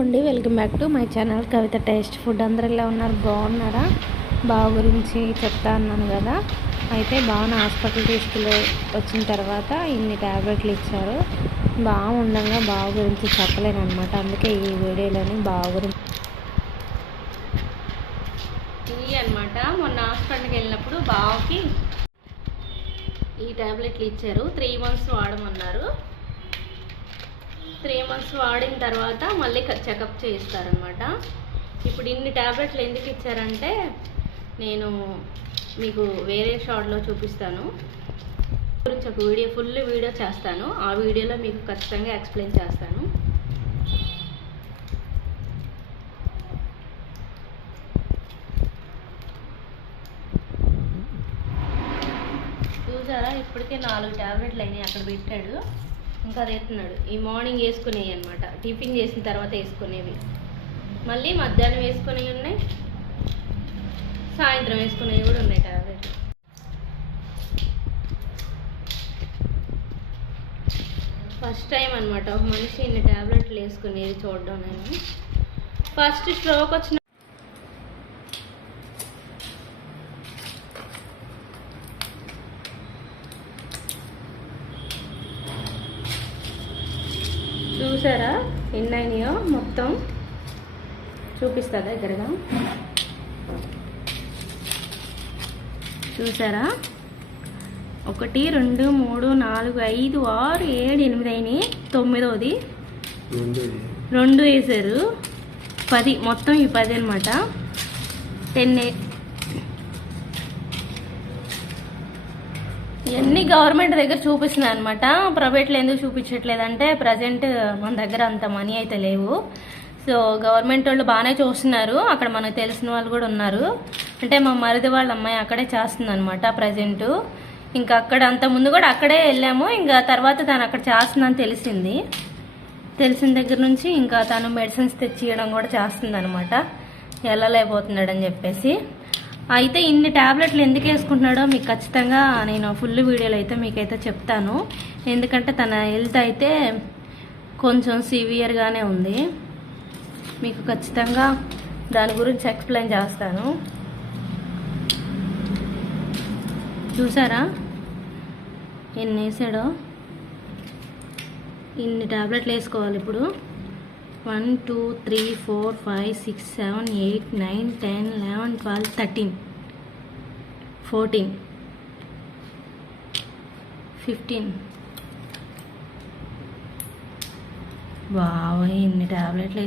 అండి, welcome back to my channel Kavitha taste food. అందరూ ఎలా ఉన్నారు? బాగున్నారా? బావ గురించి చెప్తా అన్నాను కదా. అయితే బాగా హాస్పిటల్ తీసుకెళ్ళి వచ్చిన తర్వాత ఇన్ని ట్యాబ్లెట్లు ఇచ్చారు. బాగా ఉండగా బావ గురించి చెప్పలేను అనమాట. అందుకే ఈ వీడియోలోని బావ గురించి ఇవి అనమాట. మొన్న హాస్పిటల్కి వెళ్ళినప్పుడు బావకి ఈ ట్యాబ్లెట్లు ఇచ్చారు. 3 months వాడమన్నారు. 3 months వాడిన తర్వాత మళ్ళీ చెకప్ చేయిస్తారనమాట. ఇప్పుడు ఇన్ని ట్యాబ్లెట్లు ఎందుకు ఇచ్చారంటే నేను మీకు వేరే షార్ట్లో చూపిస్తాను. గురించి ఒక ఫుల్ వీడియో చేస్తాను. ఆ వీడియోలో మీకు ఖచ్చితంగా ఎక్స్ప్లెయిన్ చేస్తాను. చూసారా, ఇప్పటికే 4 ట్యాబ్లెట్లు అయినాయి. అక్కడ పెట్టాడు, ఇంకా అది ఎత్తున్నాడు. ఈ మార్నింగ్ వేసుకునేవి అనమాట, టిఫిన్ చేసిన తర్వాత వేసుకునేవి. మళ్ళీ మధ్యాహ్నం వేసుకునేవి ఉన్నాయి, సాయంత్రం వేసుకునేవి కూడా ఉన్నాయి ట్యాబ్లెట్లు. ఫస్ట్ టైం అనమాట ఒక మనిషి ఇన్ని ట్యాబ్లెట్లు వేసుకునేది చూడడం. నేను ఫస్ట్ స్ట్రోక్ వచ్చిన చూసారా ఎన్ని అయినాయో మొత్తం చూపిస్తా దగ్గరగా. చూసారా, 1 2 3 4 5 6 7 8 అయినాయి. 9వది 2 వేసారు. 10 మొత్తం. ఈ 10 అనమాట. 10 ఇవన్నీ గవర్నమెంట్ దగ్గర చూపిస్తున్నాయి అనమాట. ప్రైవేట్లో ఎందుకు చూపించట్లేదంటే ప్రజెంట్ మన దగ్గర అంత మనీ అయితే లేవు. సో గవర్నమెంట్ వాళ్ళు బాగానే చూస్తున్నారు. అక్కడ మనకు తెలిసిన వాళ్ళు కూడా ఉన్నారు. అంటే మా మరిది వాళ్ళ అమ్మాయి అక్కడే చేస్తుంది అనమాట ప్రజెంట్. ఇంకా అక్కడ అంత ముందు కూడా అక్కడే వెళ్ళాము. ఇంకా తర్వాత తను అక్కడ చేస్తుందని తెలిసింది. తెలిసిన దగ్గర నుంచి ఇంకా తను మెడిసిన్స్ తెచ్చి ఇవ్వడం కూడా చేస్తుంది అనమాట. వెళ్ళలేకపోతున్నాడని చెప్పేసి. అయితే ఇన్ని ట్యాబ్లెట్లు ఎందుకు వేసుకుంటున్నాడో మీకు ఖచ్చితంగా నేను ఫుల్ వీడియోలో అయితే మీకైతే చెప్తాను. ఎందుకంటే తన హెల్త్ అయితే కొంచెం సివియర్గానే ఉంది. మీకు ఖచ్చితంగా దాని గురించి ఎక్స్ప్లెయిన్ చేస్తాను. చూసారా ఎన్ని వేసాడో. ఇన్ని ట్యాబ్లెట్లు వేసుకోవాలి ఇప్పుడు. 1 2 3 4 5 6 7 8 9 10 11 12 13 14 15. బాగా ఇన్ని ట్యాబ్లెట్లు